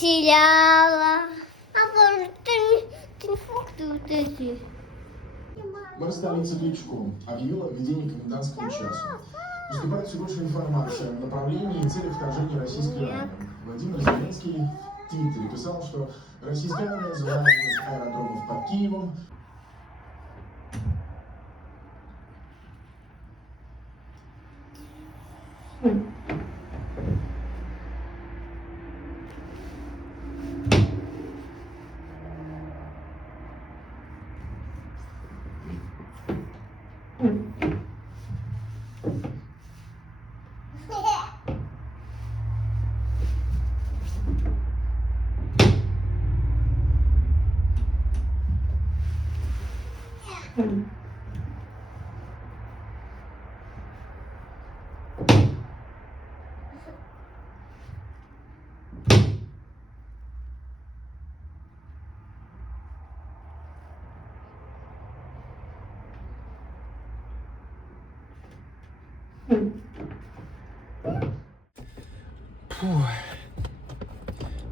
потеряла. А ты фрукты вот эти. Мы расстали Цыплячком, объявила о введении комендантского часа. Поступает все больше информации о направлении и целях вторжения российской армии. Владимир Зеленский в Твиттере писал, что российская армия заняла один из аэродромов под Киевом.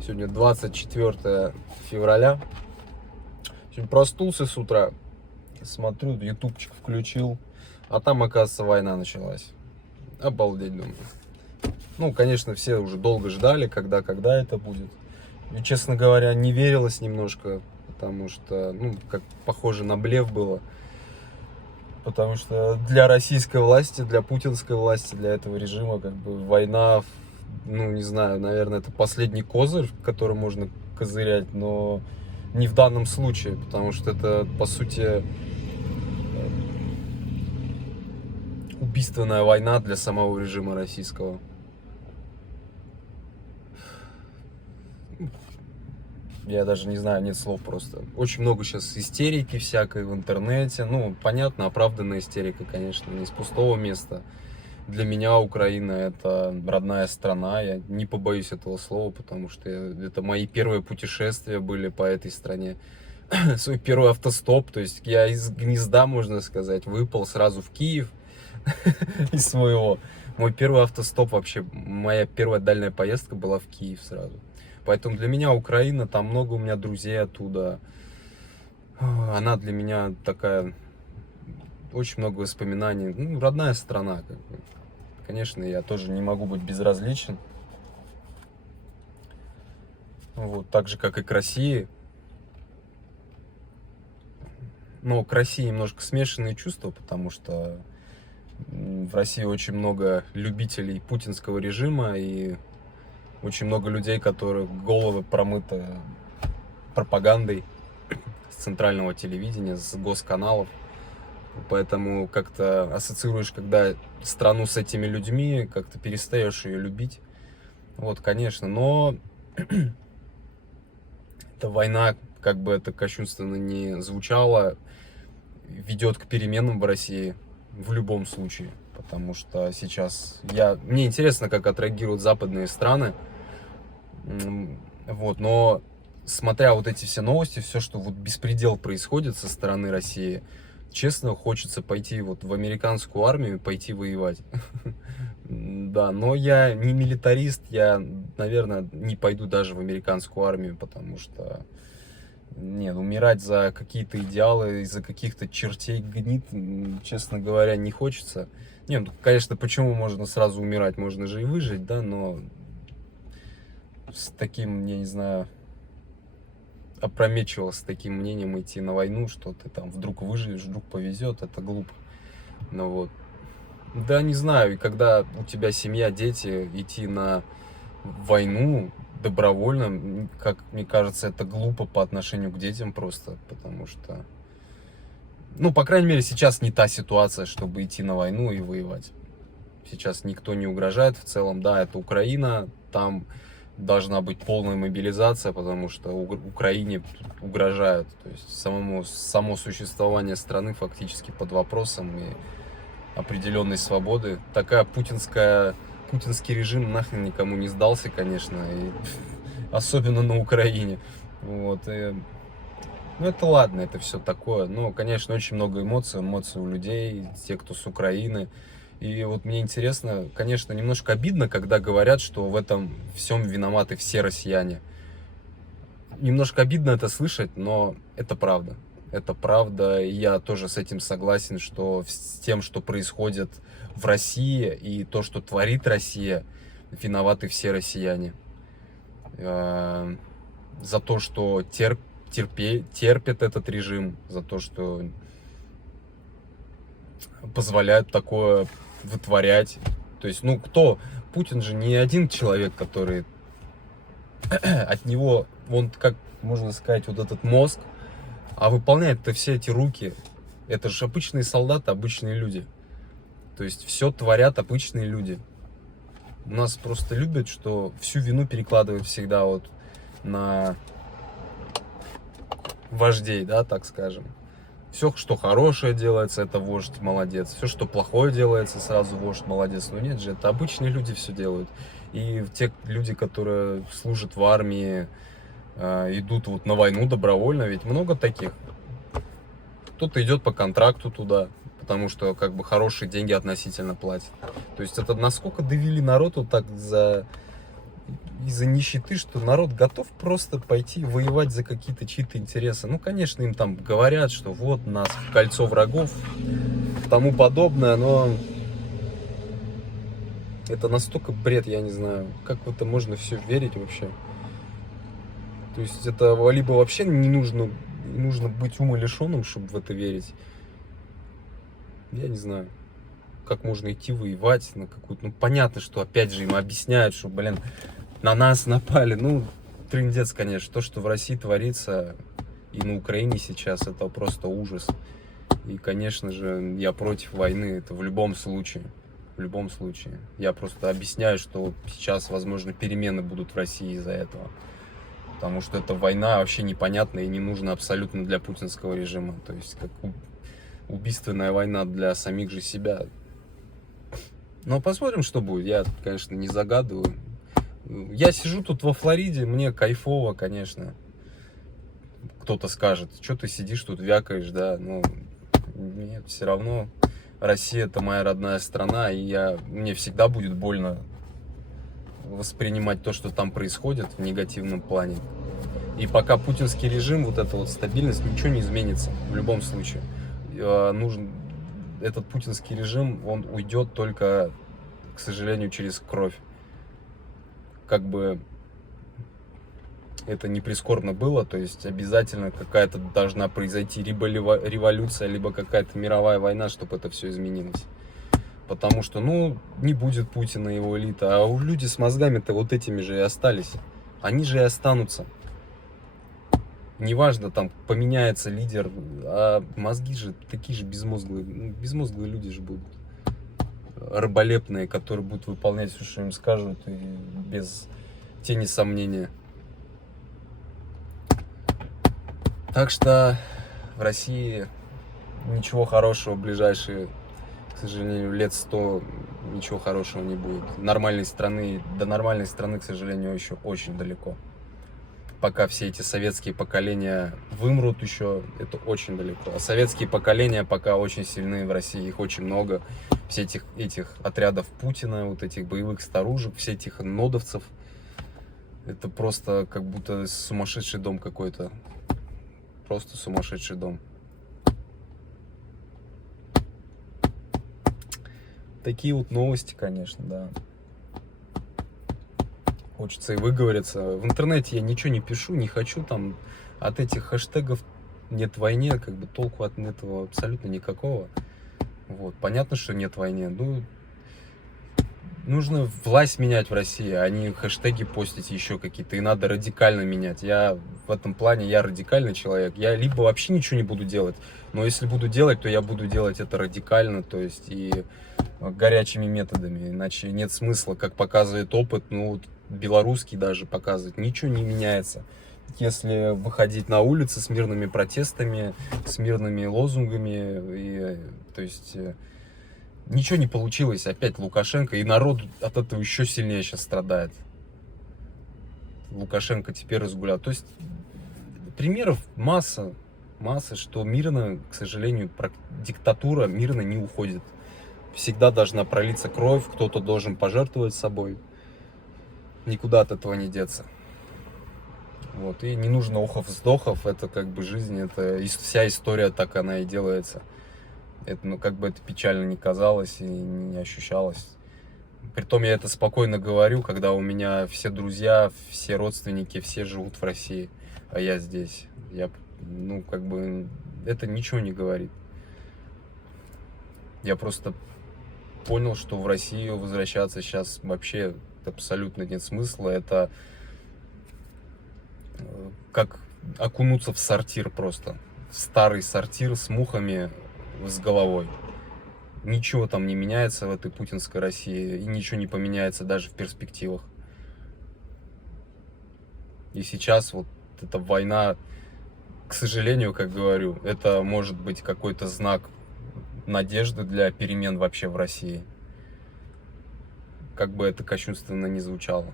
Сегодня 24 февраля. Сегодня проснулся с утра, смотрю, ютубчик включил, а там, оказывается, война началась. Обалдеть, думаю. Ну, конечно, все уже долго ждали, когда это будет. И, честно говоря, не верилось немножко, потому что, ну, как похоже на блеф было. Потому что для российской власти, для путинской власти, для этого режима, как бы, война, ну, не знаю, наверное, это последний козырь, которым можно козырять, но не в данном случае, потому что это, по сути, убийственная война для самого режима российского. Я даже не знаю, нет слов просто. Очень много сейчас истерики всякой в интернете. Ну, понятно, оправданная истерика, конечно, не с пустого места. Для меня Украина — это родная страна. Я не побоюсь этого слова, потому что это мои первые путешествия были по этой стране. Свой первый автостоп. То есть я из гнезда, можно сказать, выпал сразу в Киев из своего. Мой первый автостоп вообще, моя первая дальняя поездка была в Киев сразу. Поэтому для меня Украина, там много у меня друзей оттуда. Она для меня такая, очень много воспоминаний. Ну, родная страна, как бы. Конечно, я тоже не могу быть безразличен. Вот, так же, как и к России. Но к России немножко смешанные чувства, потому что в России очень много любителей путинского режима и очень много людей, которых головы промыты пропагандой с центрального телевидения, с госканалов. Поэтому как-то ассоциируешь, когда страну с этими людьми, как-то перестаешь ее любить. Вот, конечно, но эта война, как бы это кощунственно не звучало, ведет к переменам в России в любом случае. Потому что сейчас мне интересно, как отреагируют западные страны. Вот, но смотря вот эти все новости, все, что вот беспредел происходит со стороны России, честно, хочется пойти вот в американскую армию, пойти воевать. Да, но я не милитарист, я, наверное, не пойду даже в американскую армию, потому что, нет, умирать за какие-то идеалы, из-за каких-то чертей гнит, честно говоря, не хочется. Нет, ну, конечно, почему можно сразу умирать, можно же и выжить, да, но с таким, я не знаю, опрометчиво с таким мнением идти на войну, что ты там вдруг выживешь, вдруг повезет, это глупо. Ну вот. Да, не знаю, и когда у тебя семья, дети, идти на войну добровольно, как мне кажется, это глупо по отношению к детям просто, потому что, ну, по крайней мере, сейчас не та ситуация, чтобы идти на войну и воевать. Сейчас никто не угрожает в целом, да, это Украина, там должна быть полная мобилизация, потому что Украине угрожают. То есть само существование страны фактически под вопросом и определенной свободы. Такая путинский режим нахрен никому не сдался, конечно, и особенно на Украине. Вот, ну это ладно, это все такое. Но, конечно, очень много эмоций у людей, те, кто с Украины. И вот мне интересно, конечно, немножко обидно, когда говорят, что в этом всем виноваты все россияне. немножко обидно это слышать, но это правда. Это правда, и я тоже с этим согласен, что с тем, что происходит в России и то, что творит Россия, виноваты все россияне. За то, что терпят этот режим, за то, что позволяют такое вытворять. То есть, ну кто? Путин же не один человек, который от него, он, как можно сказать, вот этот мозг, а выполняет-то все эти руки. Это же обычные солдаты, обычные люди. То есть все творят обычные люди. У нас просто любят, что всю вину перекладывают всегда вот на вождей, да, так скажем. Все, что хорошее делается, это вождь, молодец. Все, что плохое делается, сразу вождь, молодец. Но нет же, это обычные люди все делают. И те люди, которые служат в армии, идут вот на войну добровольно, ведь много таких. Кто-то идет по контракту туда, потому что как бы хорошие деньги относительно платят. То есть это насколько довели народ вот так из-за нищеты, что народ готов просто пойти воевать за какие-то чьи-то интересы. Ну, конечно, им там говорят, что вот нас в кольцо врагов, тому подобное, но это настолько бред, я не знаю, как в это можно все верить вообще. То есть это либо вообще не нужно быть умалишенным, чтобы в это верить. Я не знаю, как можно идти воевать на какую-то... Ну, понятно, что опять же им объясняют, что, блин, на нас напали. Ну, трындец, конечно. То, что в России творится и на Украине сейчас, это просто ужас. И, конечно же, я против войны. Это в любом случае. В любом случае. Я просто объясняю, что сейчас, возможно, перемены будут в России из-за этого. Потому что эта война вообще непонятна и не нужна абсолютно для путинского режима. То есть, как убийственная война для самих же себя. Но посмотрим, что будет. Я, конечно, не загадываю. Я сижу тут во Флориде, мне кайфово, конечно. Кто-то скажет, что ты сидишь тут, вякаешь, да. Но нет, все равно Россия — это моя родная страна, и мне всегда будет больно воспринимать то, что там происходит в негативном плане. И пока путинский режим, вот эта вот стабильность, ничего не изменится в любом случае. Этот путинский режим, он уйдет только, к сожалению, через кровь. Как бы это не прискорбно было, то есть обязательно какая-то должна произойти либо революция, либо какая-то мировая война, чтобы это все изменилось. Потому что, ну, не будет Путина и его элита, а люди с мозгами-то вот этими же и остались. Они же и останутся. Неважно, там поменяется лидер, а мозги же такие же безмозглые. Безмозглые люди же будут. Раболепные, которые будут выполнять все, что им скажут, и без тени сомнения. Так что в России ничего хорошего в ближайшие, к сожалению, лет 100 ничего хорошего не будет. До нормальной страны, к сожалению, еще очень далеко. Пока все эти советские поколения вымрут еще, это очень далеко. А советские поколения пока очень сильны в России, их очень много. Все этих отрядов Путина, вот этих боевых старушек, все этих нодовцев. Это просто как будто сумасшедший дом какой-то. Просто сумасшедший дом. Такие вот новости, конечно, да. Хочется и выговориться. В интернете я ничего не пишу, не хочу там от этих хэштегов «нет войны», как бы толку от этого абсолютно никакого. Вот. Понятно, что нет войны. Ну, нужно власть менять в России, а не хэштеги постить еще какие-то. И надо радикально менять. В этом плане я радикальный человек. Я либо вообще ничего не буду делать, но если буду делать, то я буду делать это радикально, то есть и горячими методами. Иначе нет смысла, как показывает опыт, ну вот белорусский даже показывает, ничего не меняется. Если выходить на улицы с мирными протестами, с мирными лозунгами, то есть ничего не получилось. Опять Лукашенко, и народ от этого еще сильнее сейчас страдает. Лукашенко теперь разгулял. То есть примеров масса, что мирно, к сожалению, диктатура мирно не уходит. Всегда должна пролиться кровь, кто-то должен пожертвовать собой. Никуда от этого не деться. Вот, и не нужно охов-вздохов, это как бы жизнь, это вся история так она и делается. Это, ну, как бы это печально не казалось и не ощущалось. Притом я это спокойно говорю, когда у меня все друзья, все родственники, все живут в России, а я здесь. Я, ну, как бы, это ничего не говорит. Я просто понял, что в Россию возвращаться сейчас вообще абсолютно нет смысла. Это как окунуться в сортир просто. В старый сортир с мухами, с головой. Ничего там не меняется в этой путинской России. И ничего не поменяется даже в перспективах. И сейчас вот эта война, к сожалению, как говорю, это может быть какой-то знак надежды для перемен вообще в России. Как бы это кощунственно ни звучало.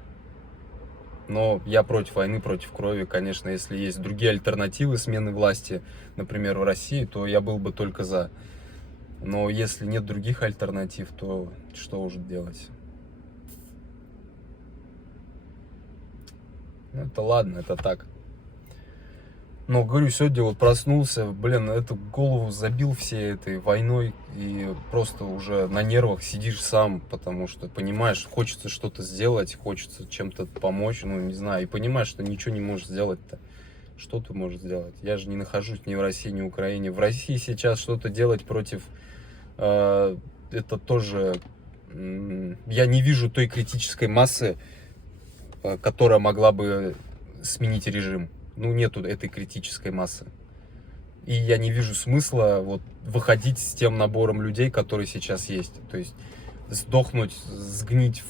Но я против войны, против крови. Конечно, если есть другие альтернативы смены власти, например, в России, то я был бы только за. Но если нет других альтернатив, то что уже делать? Это ладно, это так. Но, говорю, сегодня вот проснулся, блин, эту голову забил всей этой войной, и просто уже на нервах сидишь сам, потому что понимаешь, хочется что-то сделать, хочется чем-то помочь, ну, не знаю, и понимаешь, что ничего не можешь сделать-то. Что ты можешь сделать? Я же не нахожусь ни в России, ни в Украине. В России сейчас что-то делать против... это тоже... я не вижу той критической массы, которая могла бы сменить режим. Ну, нету этой критической массы. И я не вижу смысла вот выходить с тем набором людей, которые сейчас есть. То есть сдохнуть, сгнить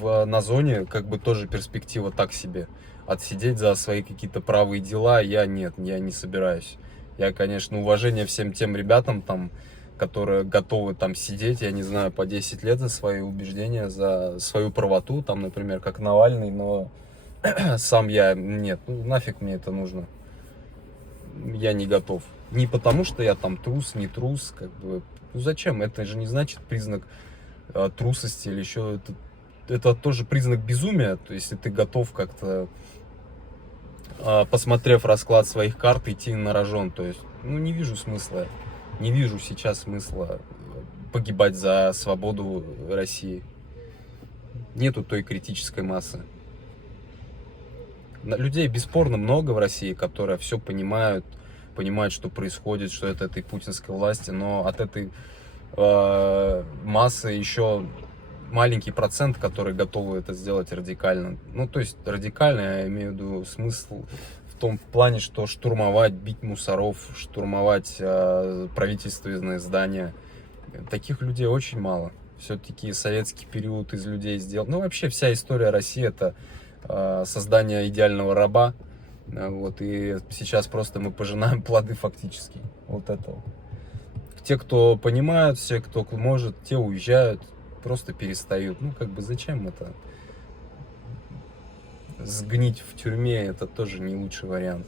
на зоне, как бы тоже перспектива так себе. Отсидеть за свои какие-то правые дела я не собираюсь. Я, конечно, уважение всем тем ребятам там, которые готовы там сидеть, я не знаю, по 10 лет за свои убеждения, за свою правоту, там, например, как Навальный, но сам я, нет, ну нафиг мне это нужно. Я не готов. Не потому, что я там трус, не трус, как бы, ну зачем? Это же не значит признак трусости или еще, это тоже признак безумия, то есть, если ты готов как-то, посмотрев расклад своих карт, идти на рожон, то есть, ну не вижу смысла, не вижу сейчас смысла погибать за свободу России. Нету той критической массы. Людей бесспорно много в России, которые все понимают, что происходит, что это этой путинской власти, но от этой массы еще маленький процент, которые готовы это сделать радикально. Ну, то есть радикально, я имею в виду смысл в том плане, что штурмовать, бить мусоров, штурмовать правительственные здания. Таких людей очень мало. Все-таки советский период из людей сделал. Ну, вообще вся история России — это создание идеального раба. Вот, и сейчас просто мы пожинаем плоды фактически вот этого. Те, кто понимают, все, кто может, те уезжают, просто перестают. Ну, как бы зачем это? Сгнить в тюрьме — это тоже не лучший вариант.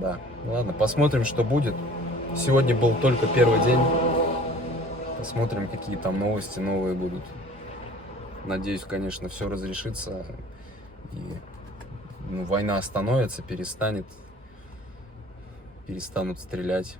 Да, ладно, посмотрим, что будет. Сегодня был только первый день. Посмотрим, какие там новости новые будут. Надеюсь, конечно, все разрешится. И война остановится, перестанут стрелять.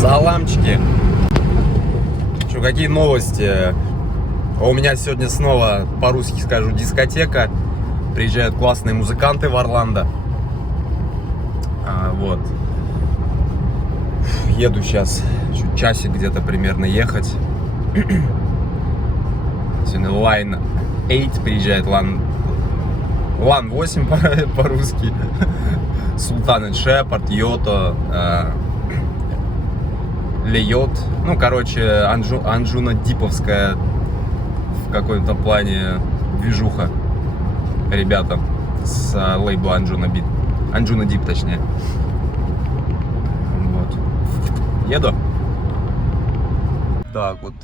Саламчики. Что, какие новости? У меня сегодня снова, по-русски скажу, дискотека. Приезжают классные музыканты в Орландо. Вот. Еду сейчас, чуть часик где-то примерно ехать. Сегодня Line 8 приезжает, Line 8 по-русски. Султан Шепард, Йото, Лейот. Ну, короче, Анджуна Диповская в каком-то плане движуха. Ребята с лейбла Анджуна Дип, точнее. Вот. Еду. Так, вот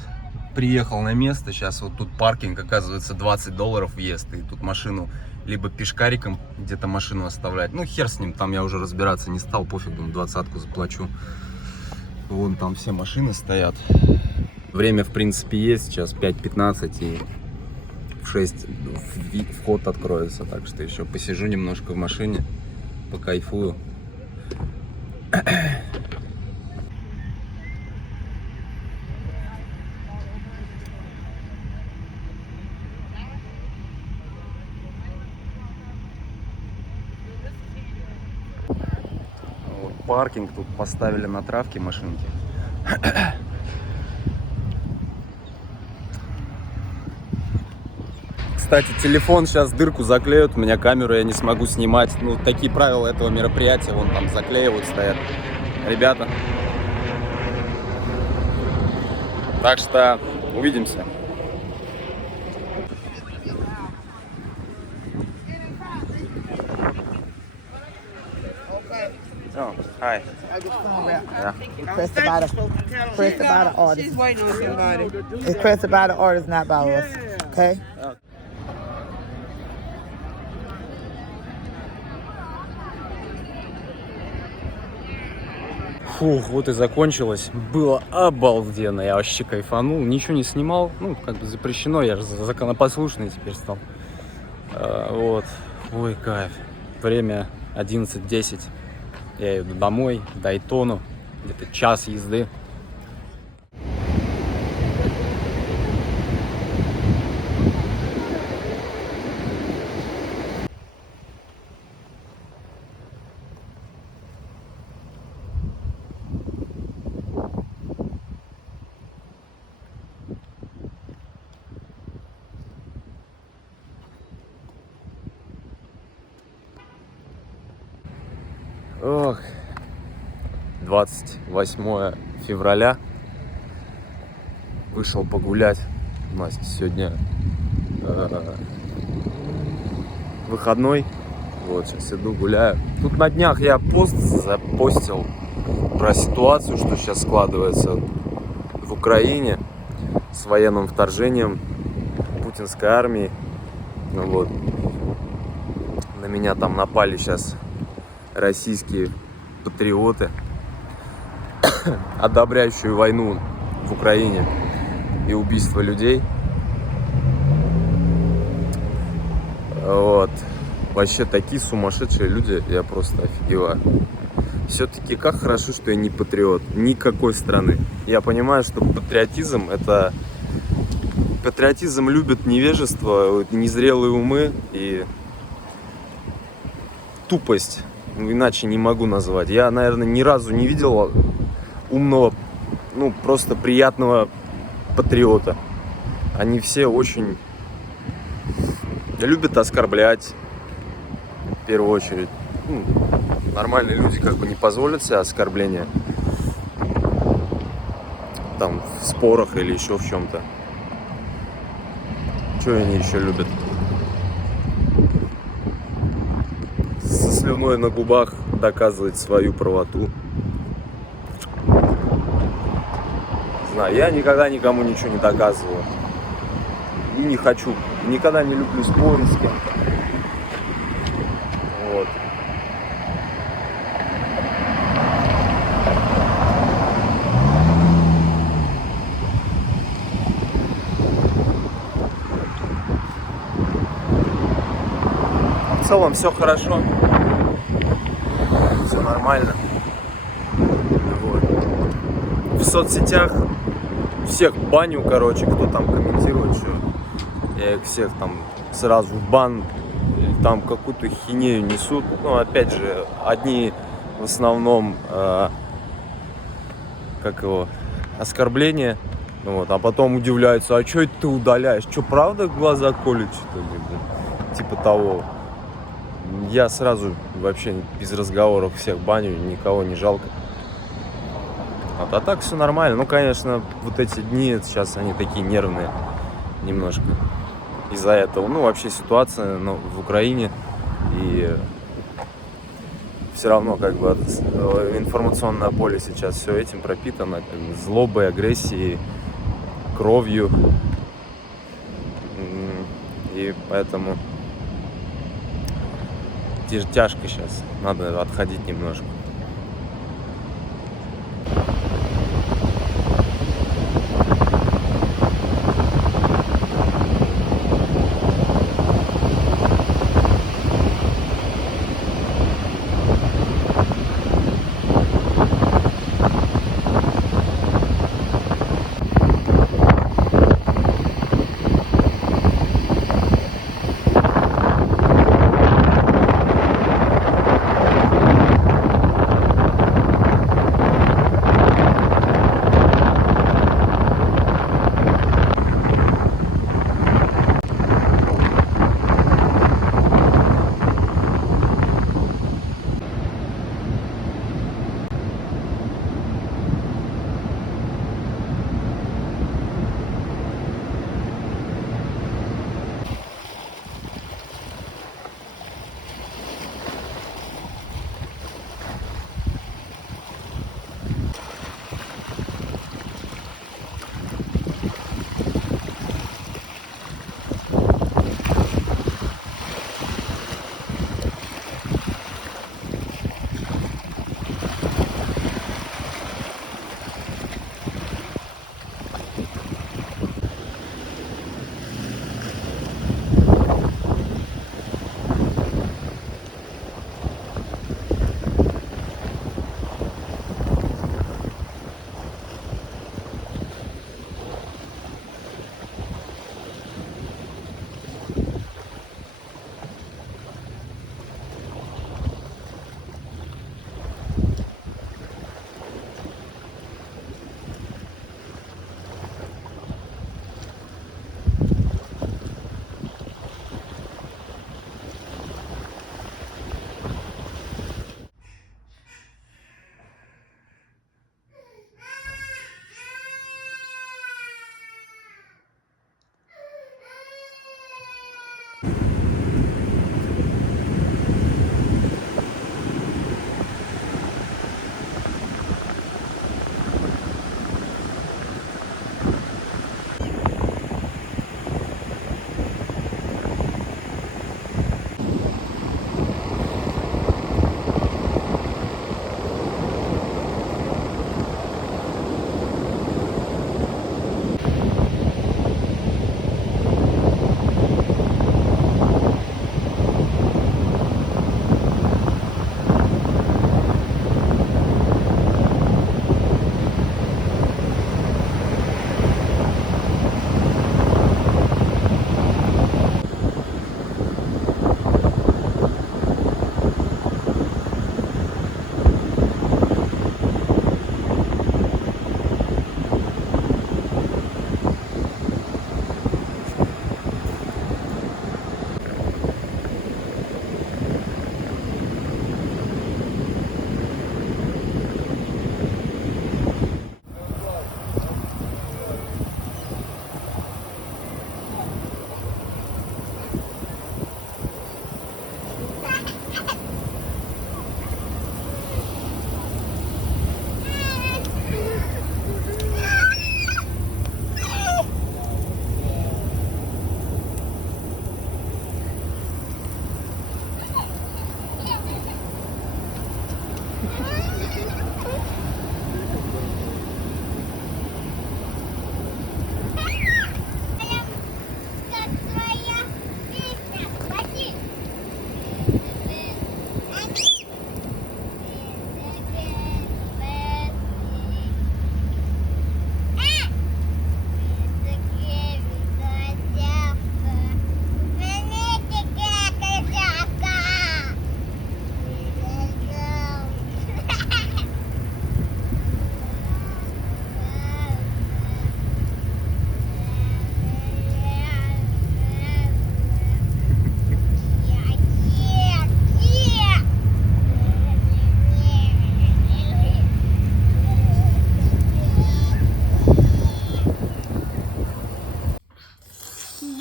приехал на место. Сейчас вот тут паркинг, оказывается, $20 въезд. И тут машину либо пешкариком где-то машину оставлять. Ну, хер с ним, там я уже разбираться не стал. Пофиг, думаю, 20-ку заплачу. Вон там все машины стоят. Время, в принципе, есть. Сейчас 5:15 и в 6 вход откроется. Так что еще посижу немножко в машине, покайфую. Вот паркинг тут поставили на травке машинки. Кстати, телефон сейчас дырку заклеют, у меня камеру я не смогу снимать. Ну, такие правила этого мероприятия, вон там заклеивают, стоят ребята. Так что увидимся. Oh, hi. Yeah. Press the by the artist. She's waiting on somebody. It's pressed by the artist, not by us. Okay? Фух, вот и закончилось. Было обалденно, я вообще кайфанул. Ничего не снимал, ну, как бы запрещено, я же законопослушный теперь стал. Вот, ой, кайф. Время 11:10. Я иду домой, в Дайтону, где-то час езды. Ох, 28 февраля. Вышел погулять. У нас сегодня выходной. Вот, сейчас иду гуляю. Тут на днях я пост запостил про ситуацию, что сейчас складывается в Украине с военным вторжением путинской армии. Ну вот. На меня там напали сейчас российские патриоты, одобряющие войну в Украине и убийство людей. Вот. Вообще такие сумасшедшие люди, я просто офигеваю. Все-таки как хорошо, что я не патриот никакой страны. Я понимаю, что патриотизм это... Патриотизм любит невежество, незрелые умы и тупость. Иначе не могу назвать. Я, наверное, ни разу не видел умного, ну, просто приятного патриота. Они все очень любят оскорблять, в первую очередь. Ну, нормальные люди как бы не позволят себе оскорбления. Там, в спорах или еще в чем-то. Что они еще любят? Со слюной на губах доказывать свою правоту. Знаю, я никогда никому ничего не доказываю. И не хочу. Никогда не люблю спорить с кем-то. Вот. В целом все хорошо. Все нормально. Вот. В соцсетях всех баню, короче, кто там комментирует, что я их всех там сразу в бан, или там какую-то хинею несут. Ну, опять же, одни в основном оскорбления, вот, а потом удивляются, а что это ты удаляешь? Что, правда глаза колют, что ли? Типа того. Я сразу вообще без разговоров всех баню, никого не жалко. А так все нормально. Ну, конечно, вот эти дни сейчас они такие нервные немножко. Из-за этого, ну, вообще ситуация в Украине. И все равно как бы информационное поле сейчас все этим пропитано. Злобой, агрессией, кровью. И поэтому тяжко сейчас. Надо отходить немножко.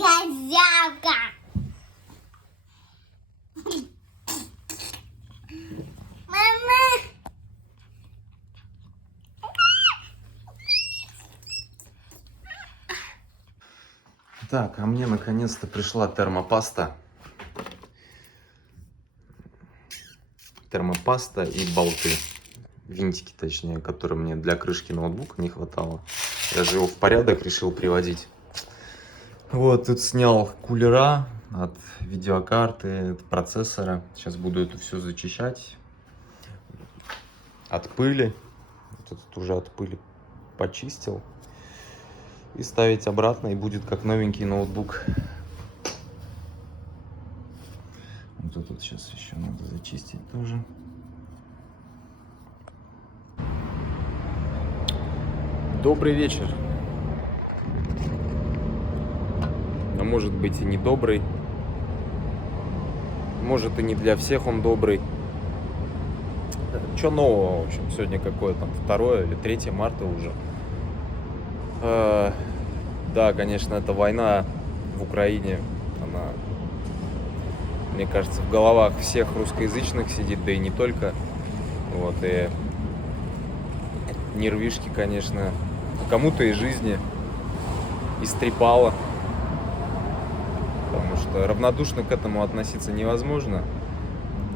Козявка. Мама. Так, а мне наконец-то пришла термопаста. Термопаста и болты. Винтики, точнее, которые мне для крышки ноутбука не хватало. Я же его в порядок решил приводить. Вот, тут снял кулера от видеокарты, от процессора. Сейчас буду это все зачищать. От пыли. Вот этот уже от пыли почистил. И ставить обратно, и будет как новенький ноутбук. Вот это вот сейчас еще надо зачистить тоже. Добрый вечер. А может быть и не добрый. Может и не для всех он добрый. Что нового, в общем, сегодня какое там 2 или 3 марта уже. Да, конечно, эта война в Украине, она, мне кажется, в головах всех русскоязычных сидит, да и не только. Вот, и нервишки, конечно, кому-то и жизни истрепало. Потому что равнодушно к этому относиться невозможно.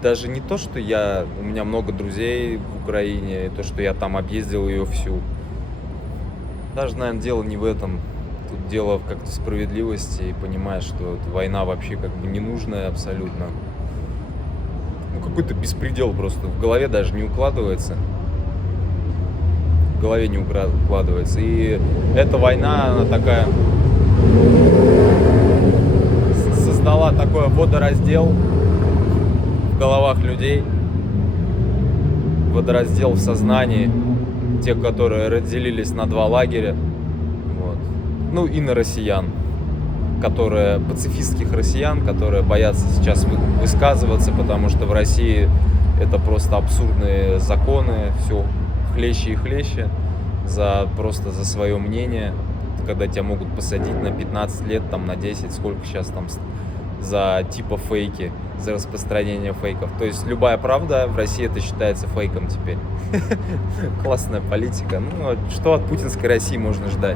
Даже не то, что у меня много друзей в Украине, и то, что я там объездил ее всю. Даже, наверное, дело не в этом. Тут дело в как-то справедливости и понимаешь, что эта война вообще как бы ненужная абсолютно. Ну, какой-то беспредел просто в голове даже не укладывается. В голове не укладывается. И эта война, она такая... создала такой водораздел в головах людей. Водораздел в сознании. Тех, которые разделились на 2 лагеря, вот. Ну и на россиян, пацифистских россиян, которые боятся сейчас высказываться, потому что в России это просто абсурдные законы, все хлеще и хлеще просто за свое мнение, когда тебя могут посадить на 15 лет, там на 10, сколько сейчас там за типа фейки, за распространение фейков. То есть любая правда в России это считается фейком теперь. Классная политика. Ну, что от путинской России можно ждать?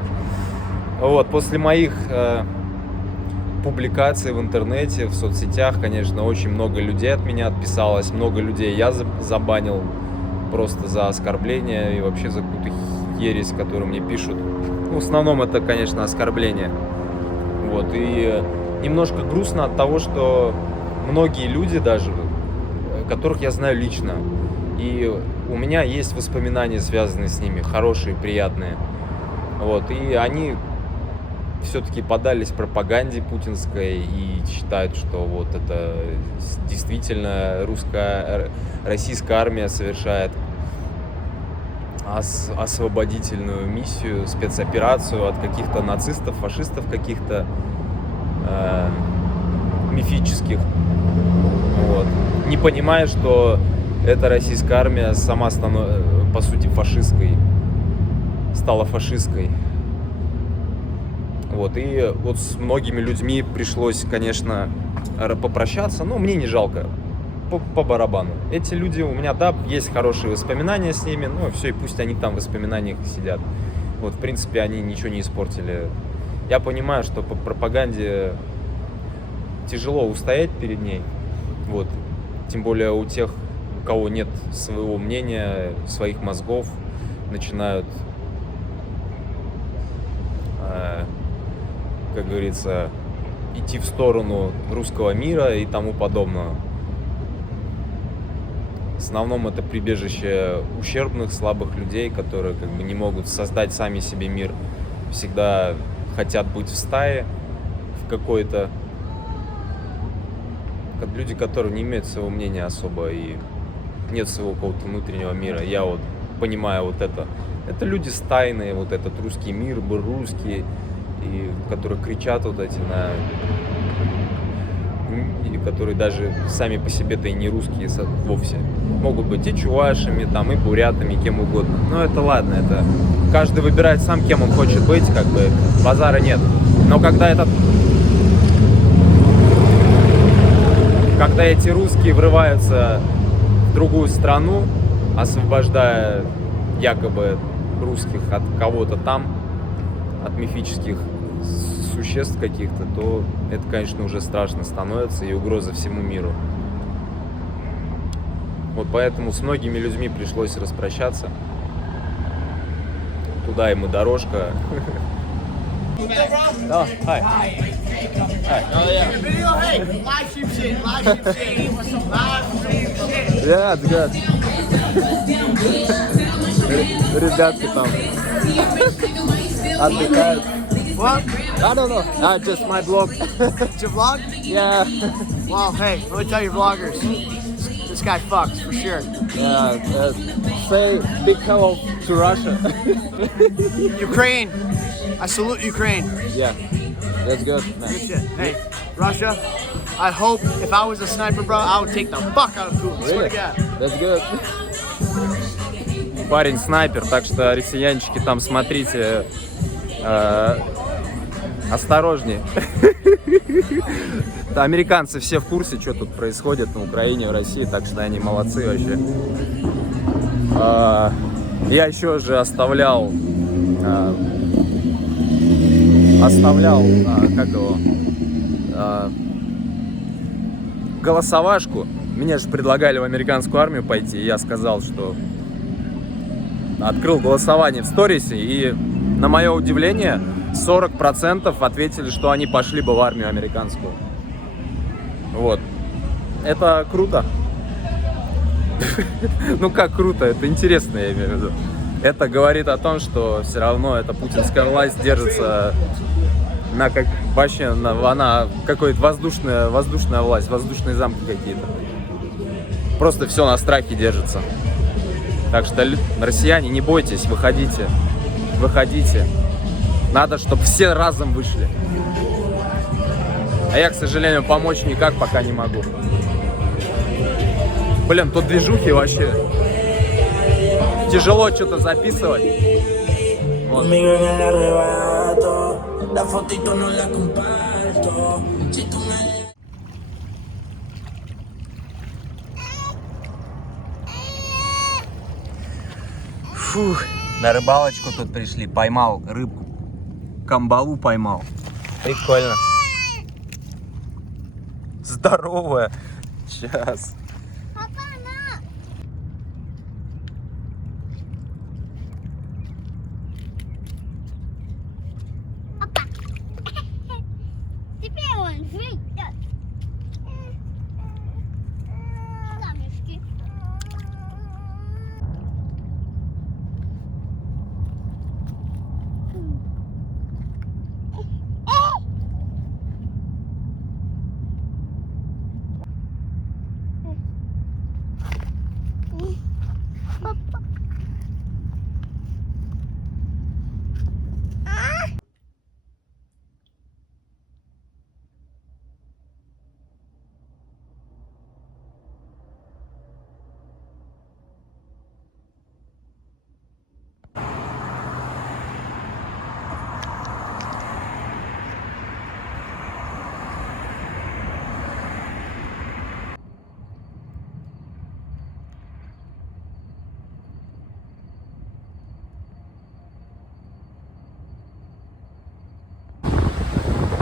Вот, после моих публикаций в интернете, в соцсетях, конечно, очень много людей от меня отписалось, много людей я забанил просто за оскорбление и вообще за какую-то ересь, которую мне пишут. Ну, в основном это, конечно, оскорбление. Вот, и немножко грустно от того, что многие люди даже, которых я знаю лично, и у меня есть воспоминания, связанные с ними, хорошие, приятные. Вот, и они все-таки поддались пропаганде путинской и считают, что вот это действительно российская армия совершает освободительную миссию, спецоперацию от каких-то нацистов, фашистов каких-то мифических. Вот. Не понимая, что эта российская армия сама по сути фашистской, стала фашистской. Вот. И вот с многими людьми пришлось, конечно, попрощаться, но мне не жалко, по барабану. Эти люди у меня, да, есть хорошие воспоминания с ними, ну все, и пусть они там в воспоминаниях сидят. Вот, в принципе, они ничего не испортили. Я понимаю, что по пропаганде тяжело устоять перед ней. Вот. Тем более у тех, у кого нет своего мнения, своих мозгов, начинают, как говорится, идти в сторону русского мира и тому подобного. В основном это прибежище ущербных, слабых людей, которые как бы не могут создать сами себе мир. Всегда хотят быть в стае в какой-то. Люди, которые не имеют своего мнения особо и нет своего какого-то внутреннего мира. Я вот понимаю вот это. Это люди стайные, вот этот русский мир, был русский, и которые кричат вот эти и которые даже сами по себе-то и не русские вовсе. Могут быть и чувашами, там, и бурятами, кем угодно. Но это ладно, это каждый выбирает сам, кем он хочет быть, как бы базара нет. Но когда этот когда эти русские врываются в другую страну, освобождая якобы русских от кого-то там, от мифических существ каких-то, то это, конечно, уже страшно становится и угроза всему миру. Вот поэтому с многими людьми пришлось распрощаться. Туда ему дорожка. Oh, hi. Hi. Oh, yeah. Video, hey, live stream shit, Yeah, it's good. Ребятки там отдыхают. What? I don't know. Just my vlog. It's your vlog? Yeah. Well, hey, let me tell you, vloggers. This guy fucks for sure. Yeah. Say big hello to Russia. Ukraine. I salute Ukraine. Yeah. That's good. Good shit. Hey, Russia. I hope if I was a sniper, bro, I would take the fuck out of Putin. Swear to God. That's good. Парень снайпер, так что, россиянчики, там смотрите, осторожнее. Американцы все в курсе, что тут происходит на Украине, в России, так что они молодцы вообще. Я еще же оставлял, как его, голосовашку. Мне же предлагали в американскую армию пойти, и я сказал, что открыл голосование в сторисе, и на мое удивление 40% ответили, что они пошли бы в армию американскую. Вот. Это круто. Ну как круто, это интересно, я имею в виду. Это говорит о том, что все равно эта путинская власть держится на как вообще она какой-то воздушная власть, воздушные замки какие-то. Просто все на страхе держится. Так что, россияне, не бойтесь, выходите. Надо, чтобы все разом вышли. А я, к сожалению, помочь никак пока не могу. Блин, тут движухи вообще. Тяжело что-то записывать. Вот. Фух, на рыбалочку тут пришли. Поймал рыбку. Камбалу поймал. Прикольно. Здоровая. Сейчас. Теперь он жить. Камешки.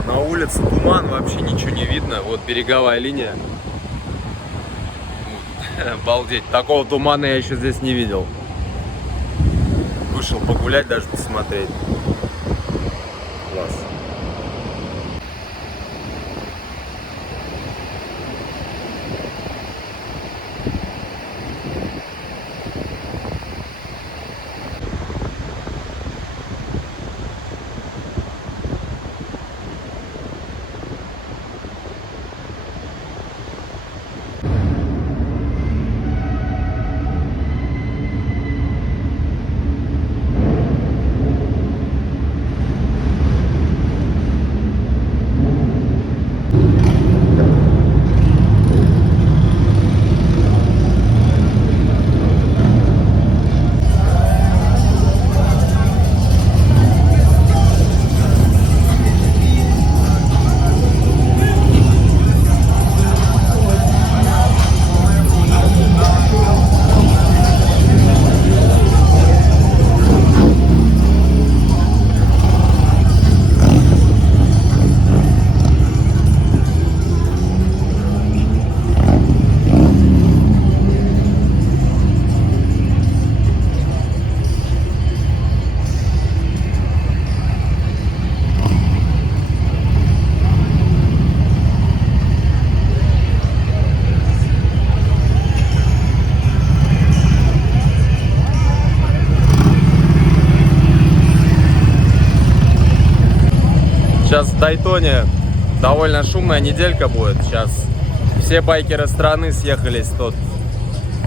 На улице туман, вообще ничего не видно. Вот береговая линия. Обалдеть, такого тумана я еще здесь не видел. Вышел погулять, даже посмотреть. Класс. Сейчас в Дайтоне довольно шумная неделька будет. Сейчас все байкеры страны съехались тут.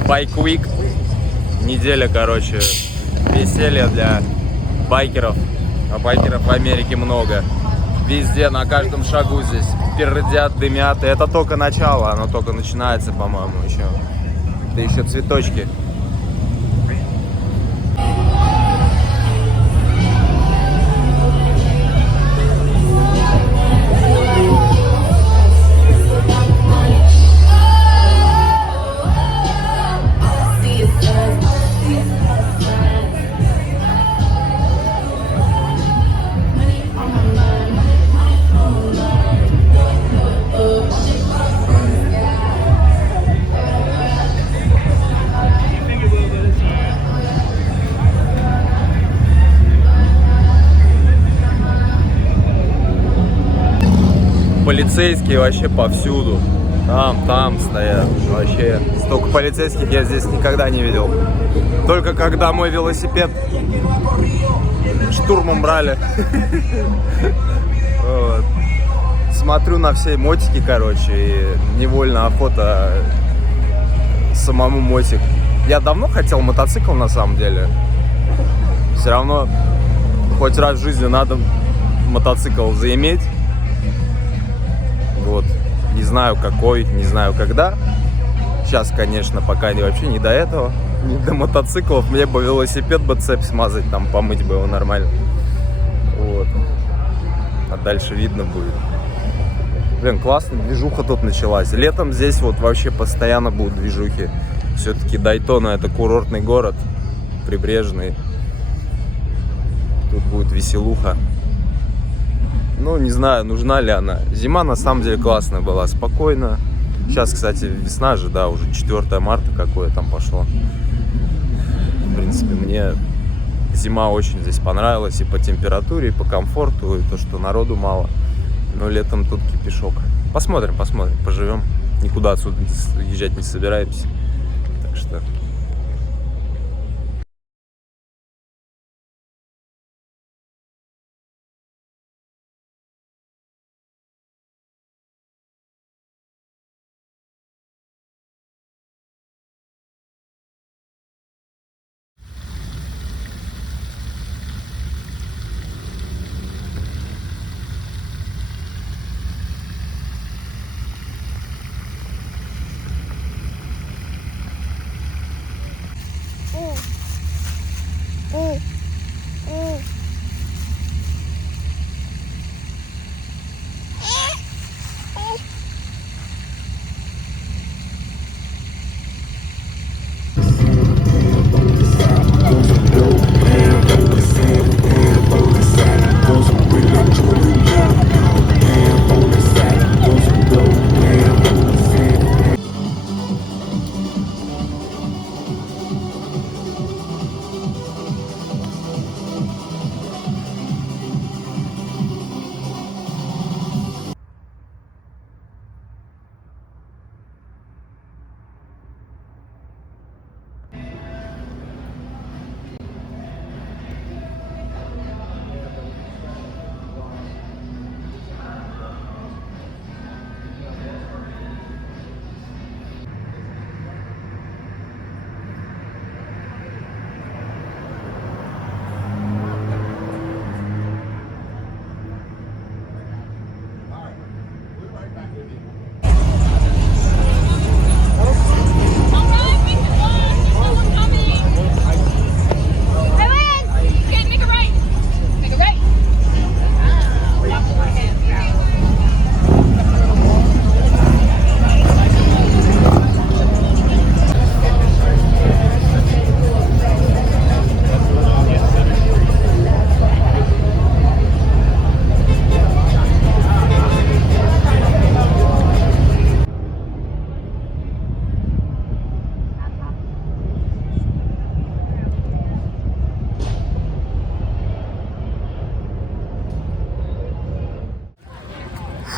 Bike Week. Неделя, короче, веселья для байкеров. А байкеров в Америке много. Везде, на каждом шагу здесь пердят, дымят. И это только начало, оно только начинается, по-моему, еще. Это еще цветочки. Полицейские вообще повсюду. Там стоят. Вообще столько полицейских я здесь никогда не видел. Только когда мой велосипед штурмом брали. Вот. Смотрю на все мотики, короче, и невольно охота самому мотик. Я давно хотел мотоцикл, на самом деле. Все равно хоть раз в жизни надо мотоцикл заиметь. Вот. Не знаю какой, не знаю когда. Сейчас, конечно, пока вообще не до этого. Не до мотоциклов. Мне бы велосипед бы цепь смазать, там помыть бы его нормально. Вот. А дальше видно будет. Блин, классная движуха тут началась. Летом здесь вот вообще постоянно будут движухи. Все-таки Дайтона это курортный город. Прибрежный. Тут будет веселуха. Ну, не знаю, нужна ли она. Зима, на самом деле, классная была, спокойно. Сейчас, кстати, весна же, да, уже 4 марта какое там пошло. В принципе, мне зима очень здесь понравилась и по температуре, и по комфорту, и то, что народу мало. Но летом тут кипишок. Посмотрим, поживем. Никуда отсюда езжать не собираемся. Так что...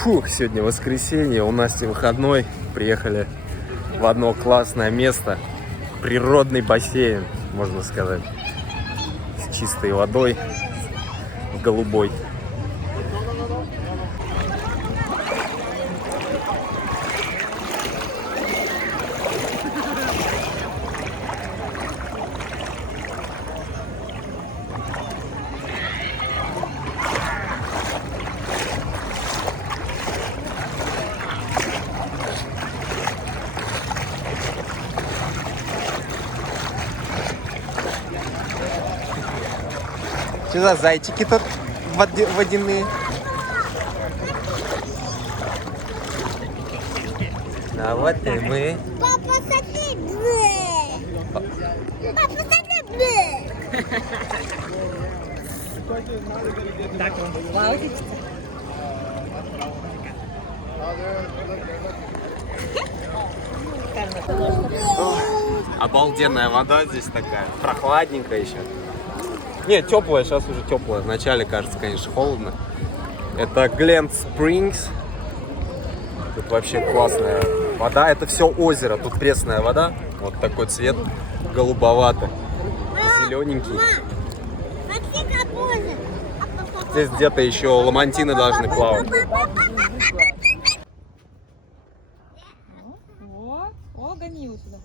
Фух, сегодня воскресенье, у Насти выходной. Приехали в одно классное место. Природный бассейн, можно сказать. С чистой водой, голубой. Что за зайчики тут водяные? А вот и мы. Папа, смотри, Папа, смотри, Обалденная вода здесь такая, прохладненькая еще. Нет, теплая, сейчас уже теплая. Вначале кажется, конечно, холодно. Это Глент Спрингс. Тут вообще классная вода. Это все озеро, тут пресная вода. Вот такой цвет, голубоватый, зелененький. смотри, как озеро. Здесь где-то еще ламантины должны плавать. О, гони его сюда.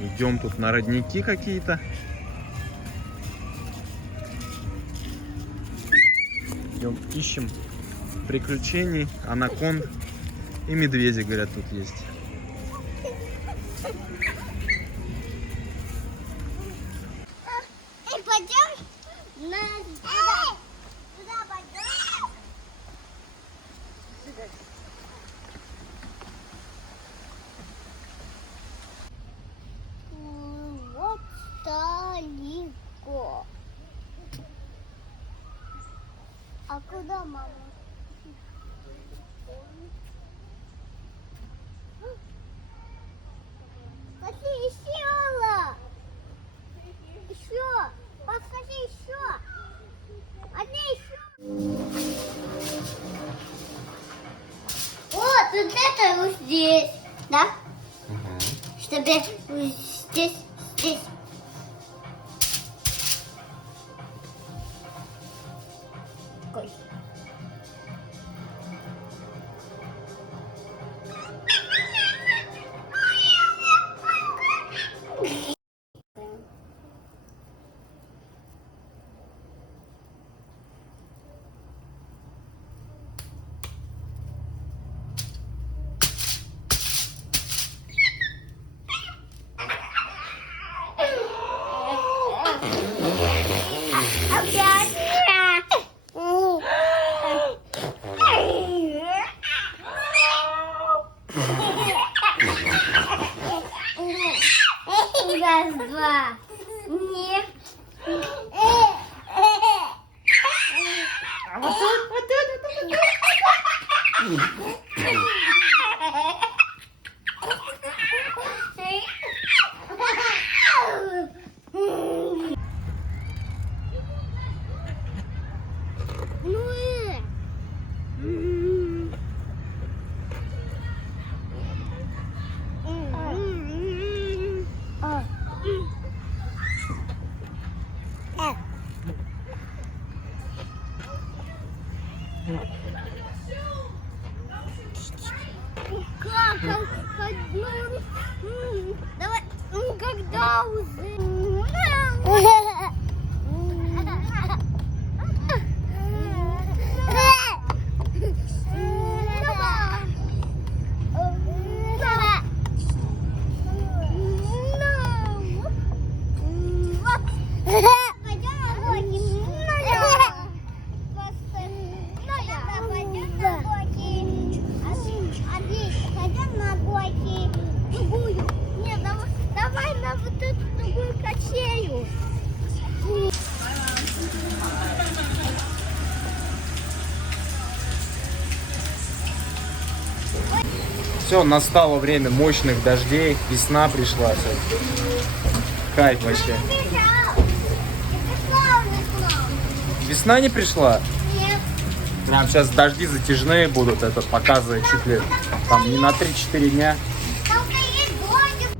Идем тут на родники какие-то. Идем, ищем приключений, анаконд и медведи, говорят, тут есть. Пойдем туда пойдем. Вот далеко. А куда мама? Смотри, еще, Алла. Еще. Подскажи еще. Одни еще. Вот, вот это вот здесь. Да? Чтобы вот здесь, здесь. Какой? Раз, два. Нет. Давай, когда уже? Давай на вот эту другую качелю. Все, настало время мощных дождей, весна пришла. Кайф вообще. Весна не пришла? Нет. Прям сейчас дожди затяжные будут, это показывает чуть ли там не на 3-4 дня. Только есть дождик.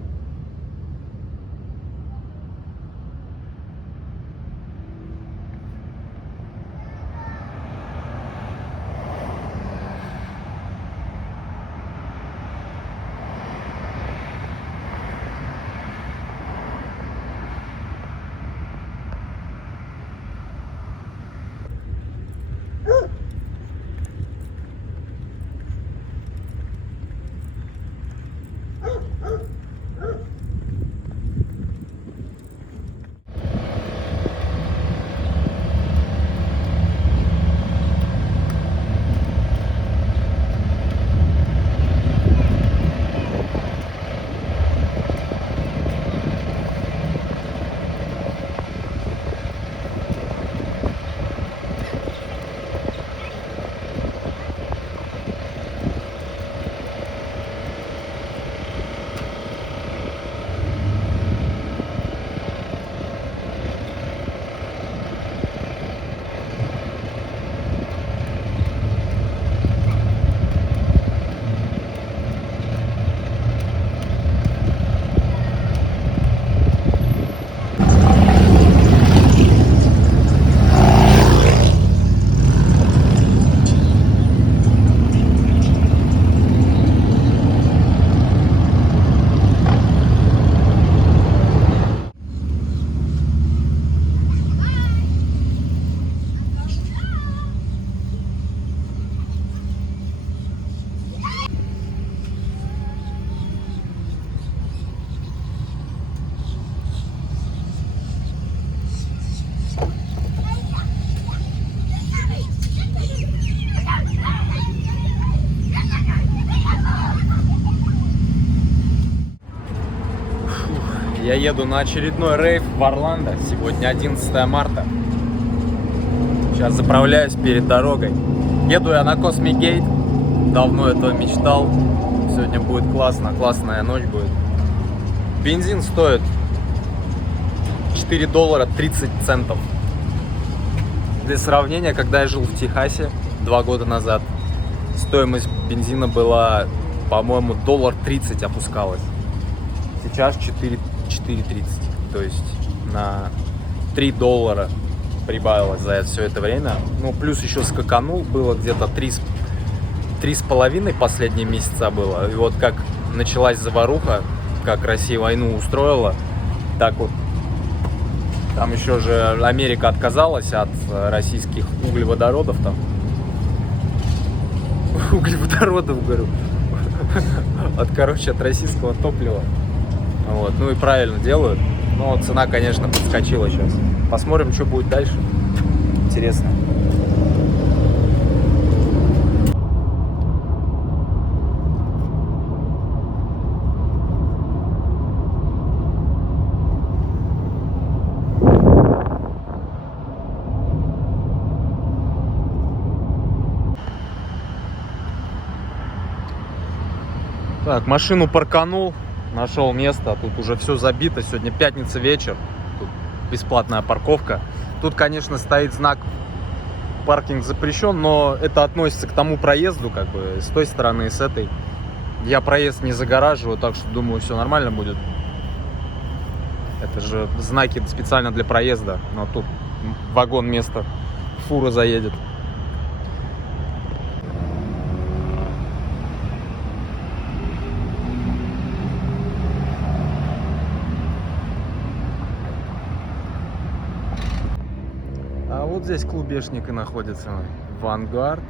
Я еду на очередной рейв в Орландо. Сегодня 11 марта. Сейчас заправляюсь перед дорогой. Еду я на Космигейт. Давно этого мечтал. Сегодня будет классно. Классная ночь будет. Бензин стоит $4 30 центов. Для сравнения, когда я жил в Техасе 2 года назад, стоимость бензина была, по-моему, $1.30 опускалась. Сейчас $4.30. То есть на $3 прибавилось за все это время. Ну, плюс еще скаканул, было где-то 3,5 последние месяца было. И вот как началась заваруха, как Россия войну устроила, так вот. Там еще же Америка отказалась от российских углеводородов там. Углеводородов, говорю. От российского топлива. Вот. Ну и правильно делают. Но цена, конечно, подскочила сейчас. Посмотрим, что будет дальше. Интересно. Так, машину парканул, нашел место, тут уже все забито, сегодня пятница вечер, тут бесплатная парковка. Тут, конечно, стоит знак «Паркинг запрещен», но это относится к тому проезду, как бы, с той стороны и с этой. Я проезд не загораживаю, так что, думаю, все нормально будет. Это же знаки специально для проезда, но тут вагон место, фура заедет. А вот здесь клубешник и находится. Vanguard.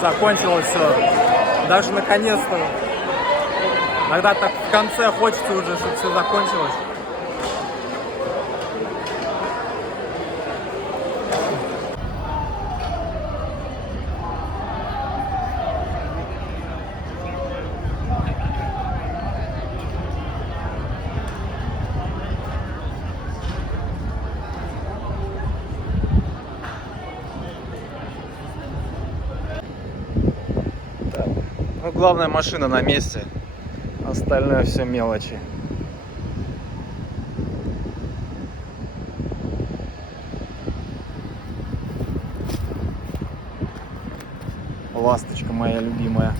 закончилось все. Даже наконец-то. Иногда так в конце хочется уже, чтобы все закончилось. Ну, главная машина на месте, остальное все мелочи. Ласточка моя любимая.